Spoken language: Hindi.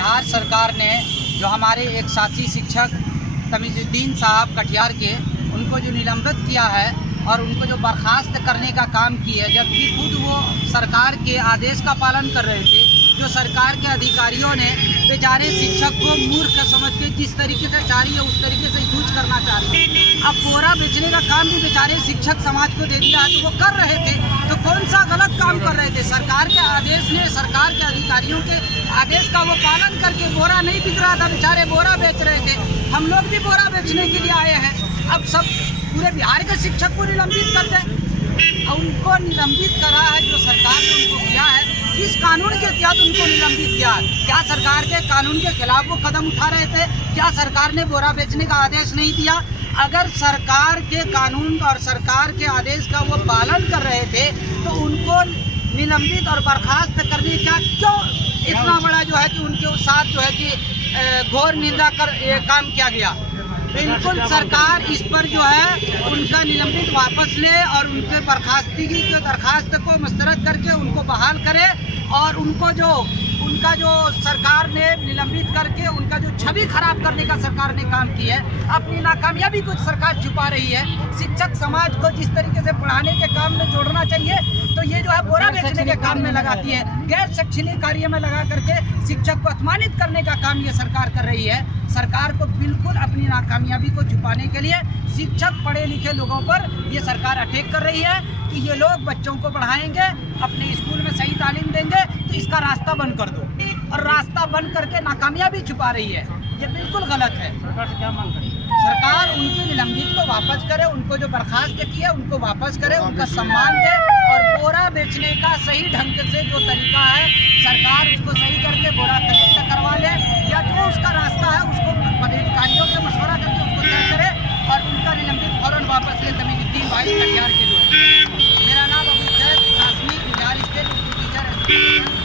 बिहार सरकार ने जो हमारे एक साथी शिक्षक तमीजुद्दीन साहब कटिहार के, उनको जो निलंबित किया है और उनको जो बर्खास्त करने का काम किया है, जबकि खुद वो सरकार के आदेश का पालन कर रहे थे। जो सरकार के अधिकारियों ने बेचारे शिक्षक को मूर्ख समझ के जिस तरीके से चाह रही है उस तरीके से यूज करना चाह रही है। अब बोरा बेचने का काम भी बेचारे शिक्षक समाज को दे दिया है, तो वो कर रहे थे तो कौन सा गलत काम कर रहे थे। सरकार के आदेश ने, सरकार के अधिकारियों के आदेश का वो पालन करके बोरा नहीं बिक रहा था, बेचारे बोरा बेच रहे थे। हम लोग भी बोरा बेचने के लिए आए हैं। अब सब पूरे बिहार के शिक्षक को निलंबित कर दें, उनको निलंबित करा है जो सरकार ने उनको किया है। किस कानून के तहत उनको निलंबित किया? क्या सरकार के कानून के खिलाफ वो कदम उठा रहे थे? क्या सरकार ने बोरा बेचने का आदेश नहीं दिया? अगर सरकार के कानून और सरकार के आदेश का वो पालन कर रहे थे तो उनको निलंबित और बर्खास्त करने का क्यों इतना बड़ा जो है कि उनके साथ जो है कि घोर निंदा कर काम किया गया। बिल्कुल सरकार इस पर जो है उनका निलंबित वापस ले और उनके बर्खास्तगी की दरखास्त को मुस्तरद करके उनको बहाल करे और उनको जो उनका जो सरकार ने निलंबित करके उनका जो छवि खराब करने का सरकार ने काम किया है, अपनी नाकामयाबी कुछ सरकार छुपा रही है। शिक्षक समाज को जिस तरीके से पढ़ाने के काम में जोड़ना चाहिए तो ये जो है बोरा बेचने के काम में लगाती है, गैर शैक्षणिक कार्य में लगा करके शिक्षक को अपमानित करने का काम ये सरकार कर रही है। सरकार को बिल्कुल अपनी नाकामयाबी को छुपाने के लिए शिक्षक पढ़े लिखे लोगों पर ये सरकार अटैक कर रही है कि ये लोग बच्चों को पढ़ाएंगे, अपने स्कूल में सही तालीम देंगे तो इसका रास्ता बंद कर दो, और रास्ता बंद करके नाकामयाबी छुपा रही है। ये बिल्कुल गलत है। सरकार से क्या मांग करें? सरकार उनकी निलंबित को वापस करे, उनको जो बर्खास्त किया उनको वापस करे, उनका सम्मान दे और बोरा बेचने का सही ढंग से जो तरीका है सरकार उसको सही करके बोरा कलेक्ट करवा ले, या जो उसका रास्ता है उसको पदाधिकारियों से मशवरा करके उसको तय करे और उनका निलंबित फौरन वापस ले। तमीजुद्दीन भाई कटिहार के लोग। मेरा नाम Abu Zaid Qasmi, Bihar state teacher association